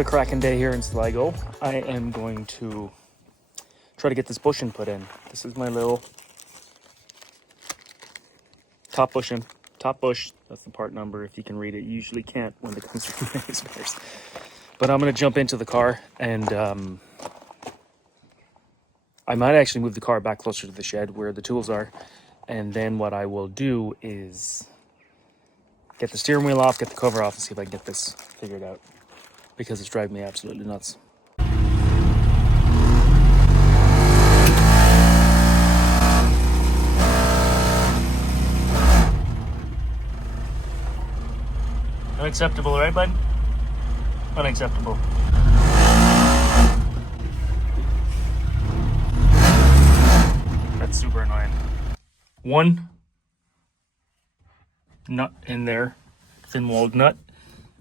Another cracking day here in Sligo. I am going to try to get this bushing put in. This is my little top bushing. Top bush, that's the part number. If you can read it, you usually can't when it comes to mini spares. But I'm going to jump into the car and I might actually move the car back closer to the shed where the tools are. And then what I will do is get the steering wheel off, get the cover off, and see if I can get this figured out. Because it's driving me absolutely nuts. Unacceptable, right, bud? Unacceptable. That's super annoying. One nut in there, thin-walled nut.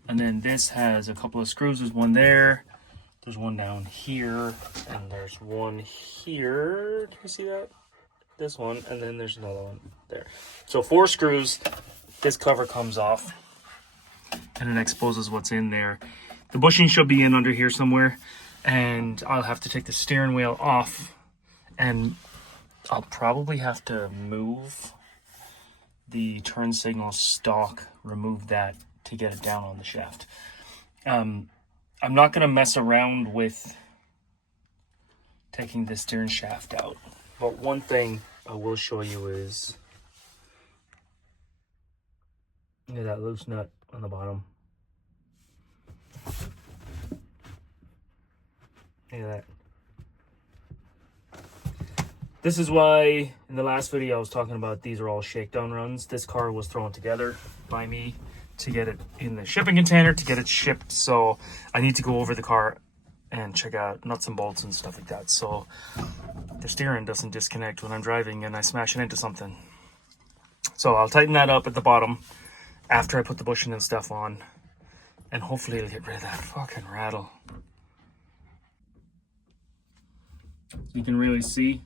And then this has a couple of screws. There's one there. There's one down here. And there's one here. Can you see that? This one. And then there's another one there. So 4 screws. This cover comes off. And it exposes what's in there. The bushing should be in under here somewhere. And I'll have to take the steering wheel off. And I'll probably have to move the turn signal stock. Remove that to get it down on the shaft. I'm not going to mess around with taking the steering shaft out. But one thing I will show you is, look at that loose nut on the bottom. Look at that. This is why in the last video I was talking about these are all shakedown runs. This car was thrown together by me to get it in the shipping container, to get it shipped. So I need to go over the car and check out nuts and bolts and stuff like that. So the steering doesn't disconnect when I'm driving and I smash it into something. So I'll tighten that up at the bottom after I put the bushing and stuff on. And hopefully it'll get rid of that fucking rattle. So you can really see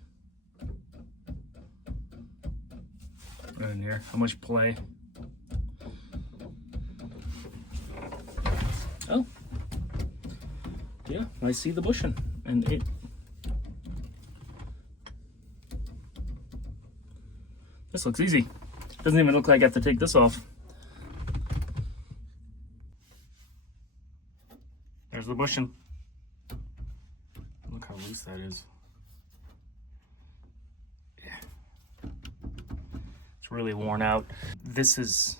right in here how much play. Oh, yeah, I see the bushing, and it this looks easy. Doesn't even look like I have to take this off. There's the bushing. Look how loose that is. Yeah, it's really worn out. This is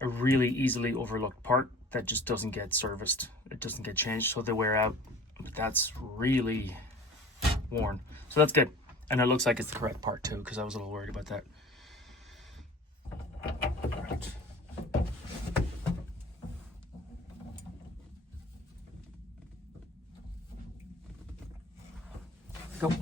a really easily overlooked part that just doesn't get serviced. It doesn't get changed, so they wear out. But that's really worn. So that's good. And it looks like it's the correct part too, because I was a little worried about that. Right. Go.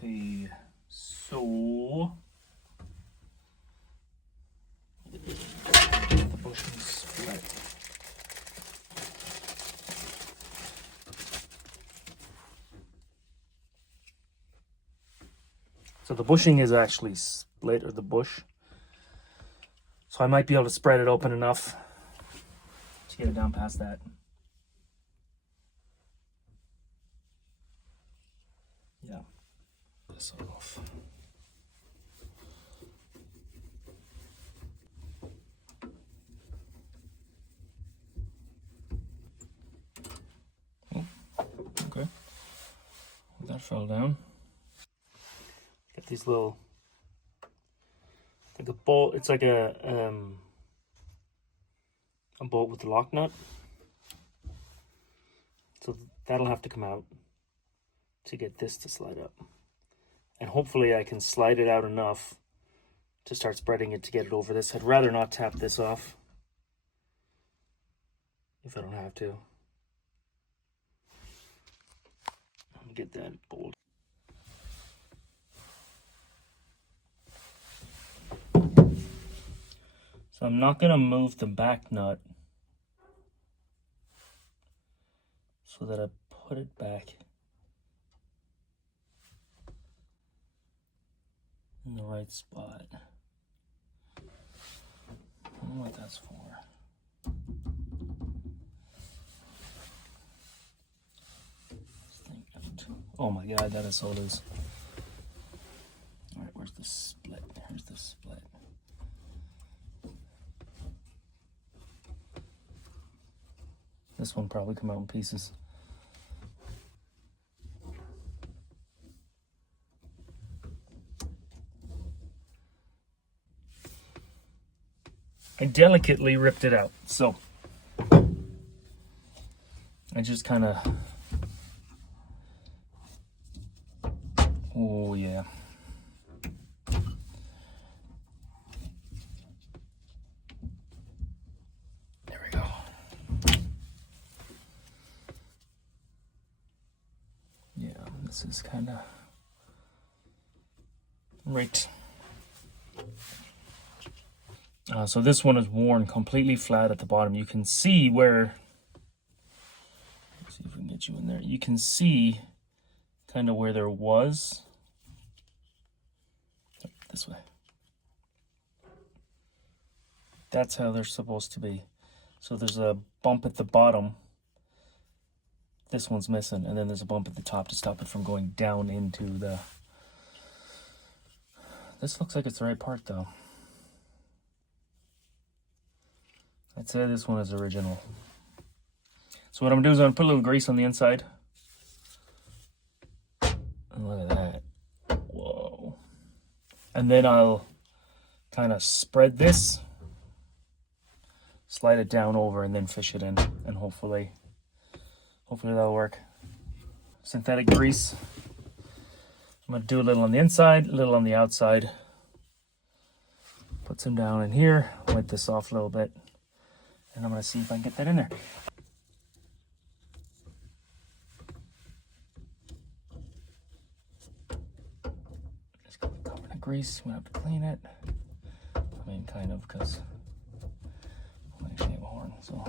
Okay, so the bushing split. So the bushing is actually split, or the bush. So I might be able to spread it open enough to get it down past that. Yeah. This off. Oh, okay. That fell down. Got these little, like a bolt. It's like a bolt with the lock nut. So that'll have to come out to get this to slide up. And hopefully I can slide it out enough to start spreading it to get it over this. I'd rather not tap this off if I don't have to. I'll get that bolt. So I'm not going to move the back nut so that I put it back in the right spot. I don't know what that's for. Oh my god, that is so loose. Alright, where's the split? Here's the split. This one probably come out in pieces. I delicately ripped it out, so I just kind of, oh yeah. There we go. Yeah, this is kind of right. So this one is worn completely flat at the bottom. You can see where, let's see if we can get you in there. You can see kind of where there was, this way. That's how they're supposed to be. So there's a bump at the bottom. This one's missing, and then there's a bump at the top to stop it from going down into the... This looks like it's the right part though. I'd say this one is original. So what I'm gonna do is I'm gonna put a little grease on the inside. And look at that. Whoa. And then I'll kind of spread this, slide it down over, and then fish it in, and hopefully that'll work. Synthetic grease. I'm gonna do a little on the inside, a little on the outside. Put some down in here, wipe this off a little bit, and I'm gonna see if I can get that in there. Just gonna cover the grease, I'm gonna have to clean it. I mean, kind of, because I actually have a horn, so.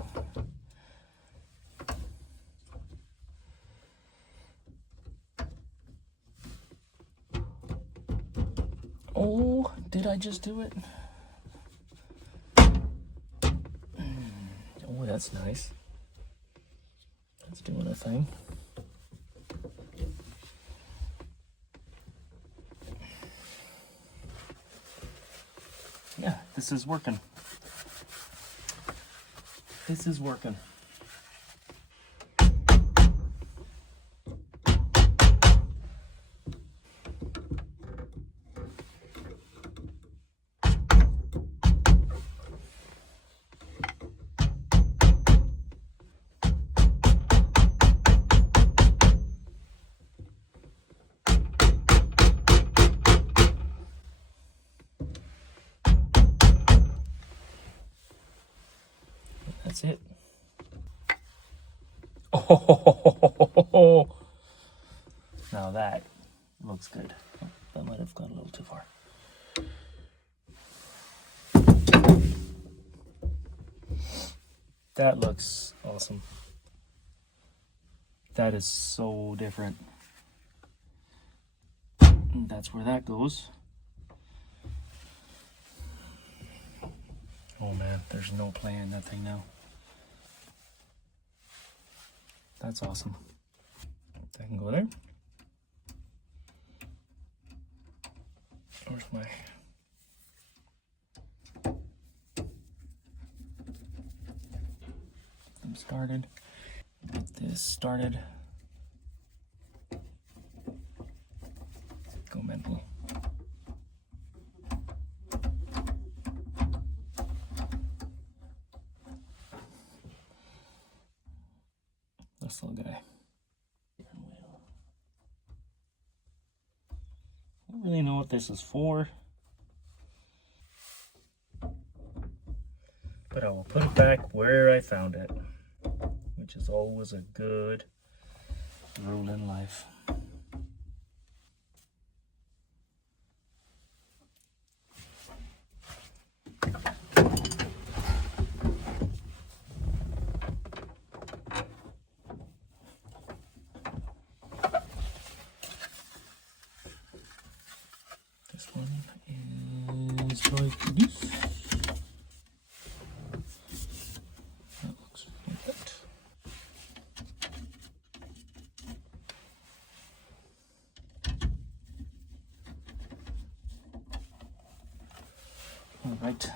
Oh, did I just do it? Oh, that's nice. That's doing a thing. Yeah, this is working. This is working. That's it. Oh, now that looks good. Oh, that might have gone a little too far. That looks awesome. That is so different. And that's where that goes. Oh man, there's no play in that thing now. That's awesome. That can go there. Where's my... I'm started. Get this started. Go mental. This little guy. I don't really know what this is for, but I will put it back where I found it, which is always a good rule in life. like this. That looks like that. All right.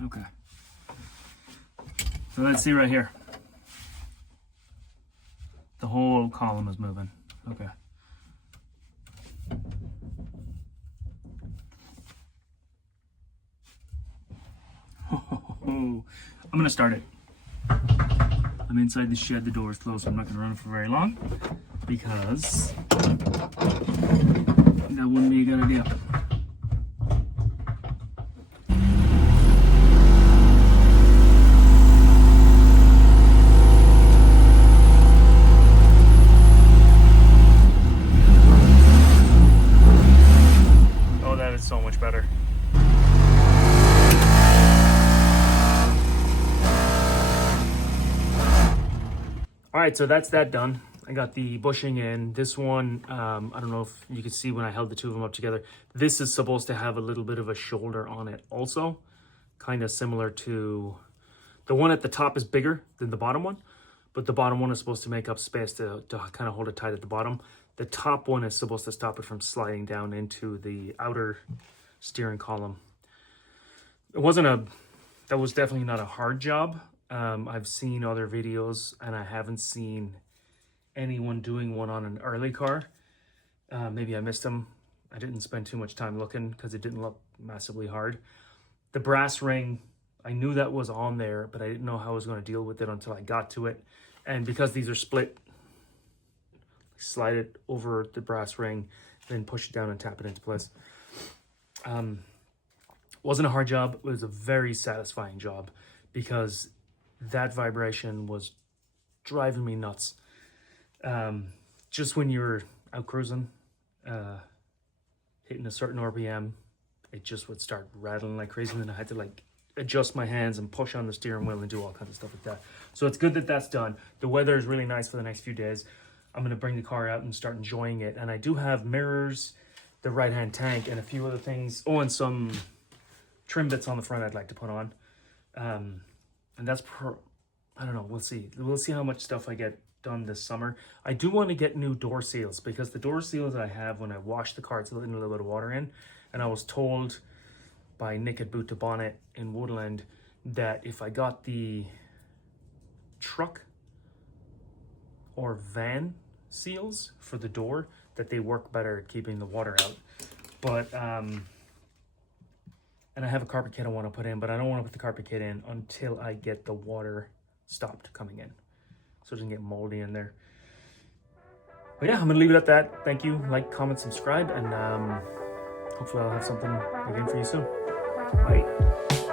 Okay. So let's see right here. The whole column is moving. Okay. I'm gonna start it. I'm inside the shed, the door is closed, so I'm not gonna run it for very long because that wouldn't be a good idea. Oh, that is so much better. All right, so that's that done. I got the bushing in. This one, I don't know if you could see when I held the two of them up together. This is supposed to have a little bit of a shoulder on it also. Kind of similar to, the one at the top is bigger than the bottom one, but the bottom one is supposed to make up space to kind of hold it tight at the bottom. The top one is supposed to stop it from sliding down into the outer steering column. That was definitely not a hard job. I've seen other videos and I haven't seen anyone doing one on an early car. Maybe I missed them. I didn't spend too much time looking because it didn't look massively hard. The brass ring, I knew that was on there, but I didn't know how I was going to deal with it until I got to it. And because these are split, slide it over the brass ring, then push it down and tap it into place. Wasn't a hard job. It was a very satisfying job because that vibration was driving me nuts. Just when you're out cruising, hitting a certain RPM, it just would start rattling like crazy, and then I had to like adjust my hands and push on the steering wheel and do all kinds of stuff like that. So it's good that that's done. The weather is really nice for the next few days. I'm going to bring the car out and start enjoying it. And I do have mirrors, the right-hand tank, and a few other things. Oh, and some trim bits on the front I'd like to put on. And that's, I don't know, we'll see. We'll see how much stuff I get done this summer. I do want to get new door seals because the door seals I have, when I wash the car, it's letting a little bit of water in. And I was told by Nick at Boot to Bonnet in Woodland that if I got the truck or van seals for the door, that they work better at keeping the water out. But and I have a carpet kit I want to put in, but I don't want to put the carpet kit in until I get the water stopped coming in, so it doesn't get moldy in there. But yeah, I'm gonna leave it at that. Thank you. Like, comment, subscribe, and hopefully I'll have something again for you soon. Bye.